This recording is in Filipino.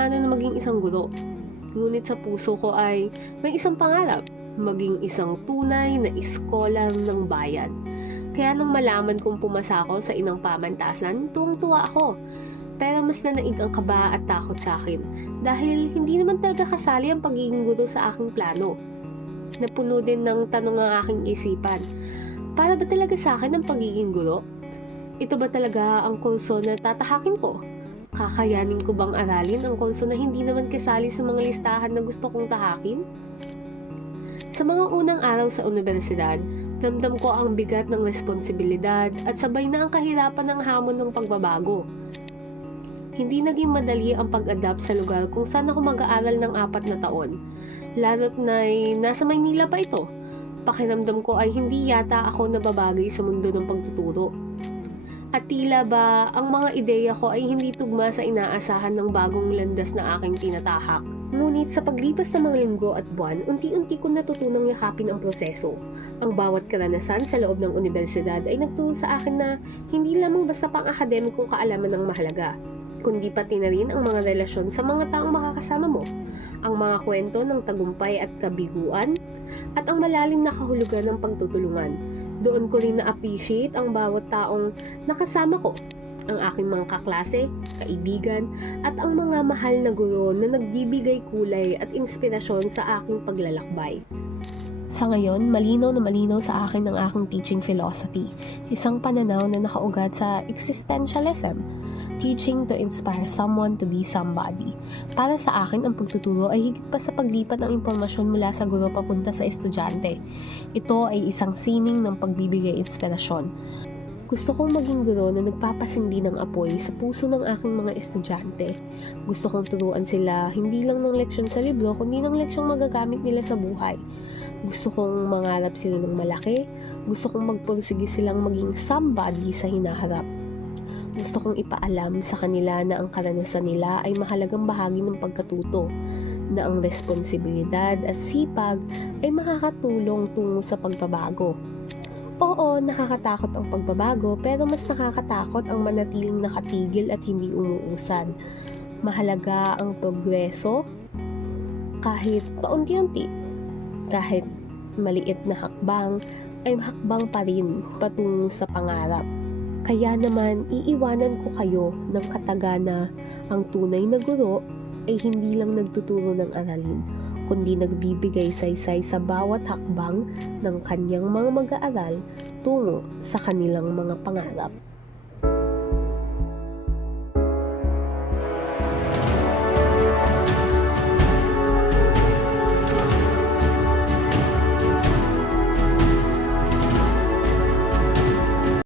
sana na maging isang guro. Ngunit sa puso ko ay may isang pangarap, maging isang tunay na iskolar ng bayan. Kaya nang malaman kong pumasa ako sa inang pamantasan, tuwang-tuwa ako. Pero mas nanaig ang kaba at takot sa akin dahil hindi naman talaga kasali ang pagiging guro sa aking plano. Napuno din ng tanong ang aking isipan. Para ba talaga sa akin ang pagiging guro? Ito ba talaga ang kurso na tatahakin ko? Kakayanin ko bang aralin ang kurso na hindi naman kasali sa mga listahan na gusto kong tahakin? Sa mga unang araw sa universidad, damdam ko ang bigat ng responsibilidad at sabay na ang kahirapan ng hamon ng pagbabago. Hindi naging madali ang pag-adapt sa lugar kung saan ako mag-aaral ng 4 na taon, lalo't na'y nasa Maynila pa ito. Pakiramdam ko ay hindi yata ako nababagay sa mundo ng pagtuturo. At tila ba ang mga ideya ko ay hindi tugma sa inaasahan ng bagong landas na aking tinatahak. Ngunit sa paglipas ng mga linggo at buwan, unti-unti ko natutunang yakapin ang proseso. Ang bawat karanasan sa loob ng universidad ay nagturo sa akin na hindi lamang basta pang akademikong kaalaman ang mahalaga, kundi pati na rin ang mga relasyon sa mga taong makakasama mo, ang mga kwento ng tagumpay at kabiguan, at ang malalim na kahulugan ng pagtutulungan. Doon ko rin na-appreciate ang bawat taong nakasama ko, ang aking mga kaklase, kaibigan, at ang mga mahal na guro na nagbibigay kulay at inspirasyon sa aking paglalakbay. Sa ngayon, malinaw na malinaw sa akin ang aking teaching philosophy, isang pananaw na nakaugat sa existentialism, teaching to inspire someone to be somebody. Para sa akin, ang pagtuturo ay higit pa sa paglipat ng impormasyon mula sa guro papunta sa estudyante. Ito ay isang sining ng pagbibigay inspirasyon. Gusto kong maging guro na nagpapasindi ng apoy sa puso ng aking mga estudyante. Gusto kong turuan sila hindi lang ng leksyon sa libro, kundi ng leksyong magagamit nila sa buhay. Gusto kong mangarap sila ng malaki. Gusto kong magpursige silang maging somebody sa hinaharap. Gusto kong ipaalam sa kanila na ang karanasan nila ay mahalagang bahagi ng pagkatuto, na ang responsibilidad at sipag ay makakatulong tungo sa pagbabago. Oo, nakakatakot ang pagbabago, pero mas nakakatakot ang manatiling nakatigil at hindi umuusan. Mahalaga ang progreso kahit paunti-unti, kahit maliit na hakbang ay hakbang pa rin patungo sa pangarap. Kaya naman, iiwanan ko kayo ng kataga na ang tunay na guro ay hindi lang nagtuturo ng aralin, kundi nagbibigay saysay sa bawat hakbang ng kanyang mga mag-aaral tungo sa kanilang mga pangarap.